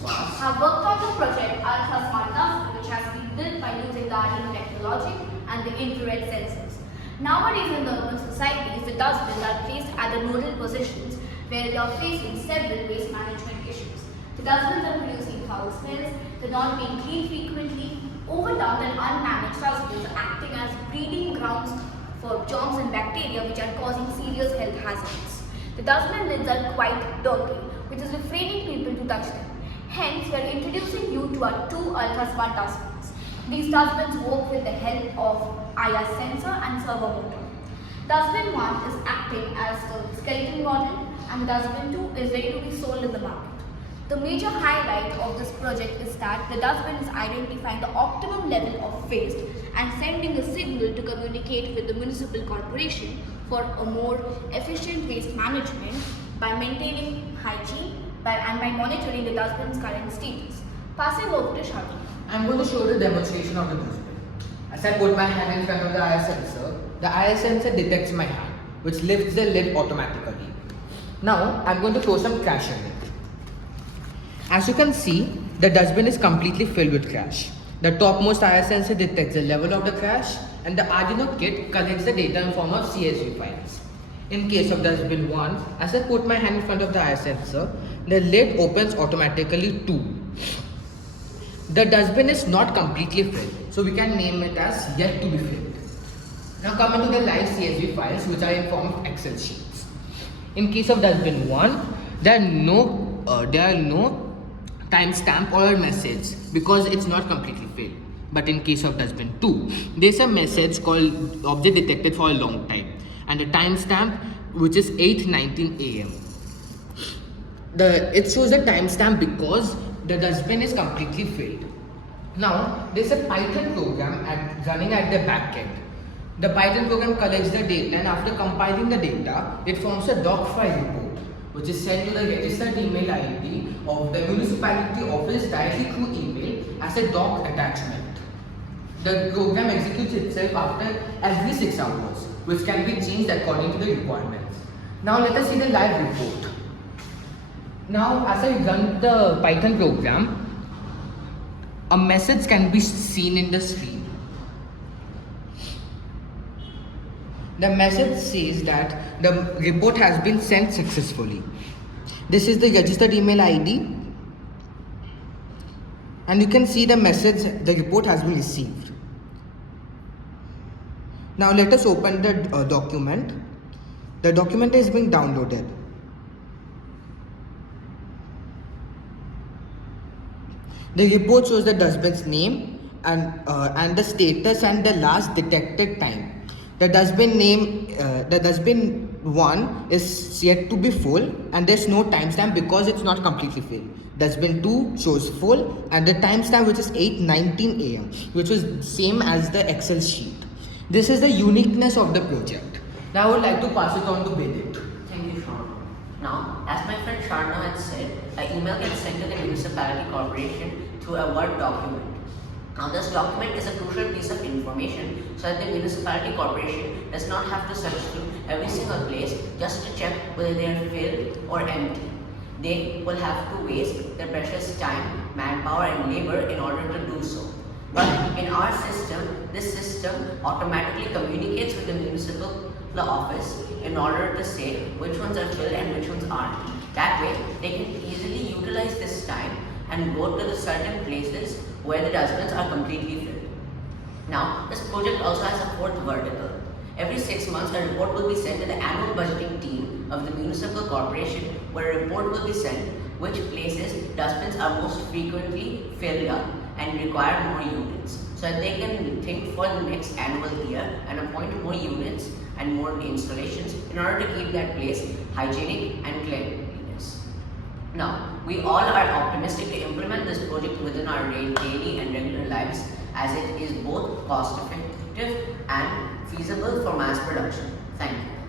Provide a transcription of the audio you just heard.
have worked on the project Ultra Smart Dustbin, which has been built by using the Arduino technology and the infrared sensors. Nowadays in the urban societies, the dustbins are placed at the nodal positions where they are facing several waste management issues. The dustbins are producing foul smells, they're not being cleaned frequently, overdumped and unmanaged dustbins are acting as breeding grounds for germs and bacteria which are causing serious health hazards. The dustbin lids are quite dirty, which is refraining people to touch them. Hence, we are introducing you to our two Ultra Smart dustbins. These dustbins work with the help of IR sensor and servo motor. Dustbin 1 is acting as the skeleton model and dustbin 2 is ready to be sold in the market. The major highlight of this project is that the dustbin is identifying the optimum level of waste and sending a signal to communicate with the municipal corporation for a more efficient waste management by maintaining hygiene and by monitoring the dustbin's current status. Passing over to Sharma. I'm going to show the demonstration of the dustbin. As I put my hand in front of the IR sensor detects my hand, which lifts the lid automatically. Now, I'm going to throw some trash in it. As you can see, the dustbin is completely filled with trash. The topmost IR sensor detects the level of the trash and the Arduino kit collects the data in form of CSV files. In case of dustbin 1, as I put my hand in front of the IR sensor, the lid opens automatically too. The dustbin is not completely filled, so we can name it as yet to be filled. Now coming to the live CSV files, which are in form of Excel sheets. In case of dustbin 1, there are no timestamp or a message because it's not completely filled. But in case of dustbin 2, there's a message called object detected for a long time and a timestamp which is 8:19 AM. It shows the timestamp because the dustbin is completely filled. Now, there's a Python program running at the back end. The Python program collects the data and after compiling the data, it forms a doc file report which is sent to the registered email ID of the municipality office directly through email as a doc attachment. The program executes itself after every 6 hours, which can be changed according to the requirements. Now let us see the live report. Now as I run the Python program, a message can be seen in the screen. The message says that the report has been sent successfully. This is the registered email ID and you can see the message, the report has been received. Now let us open the document. The document is being downloaded. The report shows the dustbin's name and the status and the last detected time. The dustbin 1 is yet to be full and there's no timestamp because it's not completely filled. Dustbin 2 shows full and the timestamp which is 8:19 AM, which was same as the Excel sheet. This is the uniqueness of the project. Now I would like to pass it on to Bedit. Thank you, Sean. Now, as my friend Sharna had said, an email gets sent to the municipality corporation through a Word document. Now, this document is a crucial piece of information so that the municipality corporation does not have to search through every single place just to check whether they are filled or empty. They will have to waste their precious time, manpower and labor in order to do so. But in our system, this system automatically communicates with the municipal office in order to say which ones are filled and which ones aren't. That way, they can easily utilize this time and go to the certain places where the dustbins are completely filled. Now, this project also has a fourth vertical. Every 6 months, a report will be sent to the annual budgeting team of the municipal corporation where a report will be sent which places dustbins are most frequently filled up and require more units so that they can think for the next annual year and appoint more units and more installations in order to keep that place hygienic and cleanliness. Now, we all are optimistic to implement this project within our daily and regular lives as it is both cost effective and feasible for mass production. Thank you.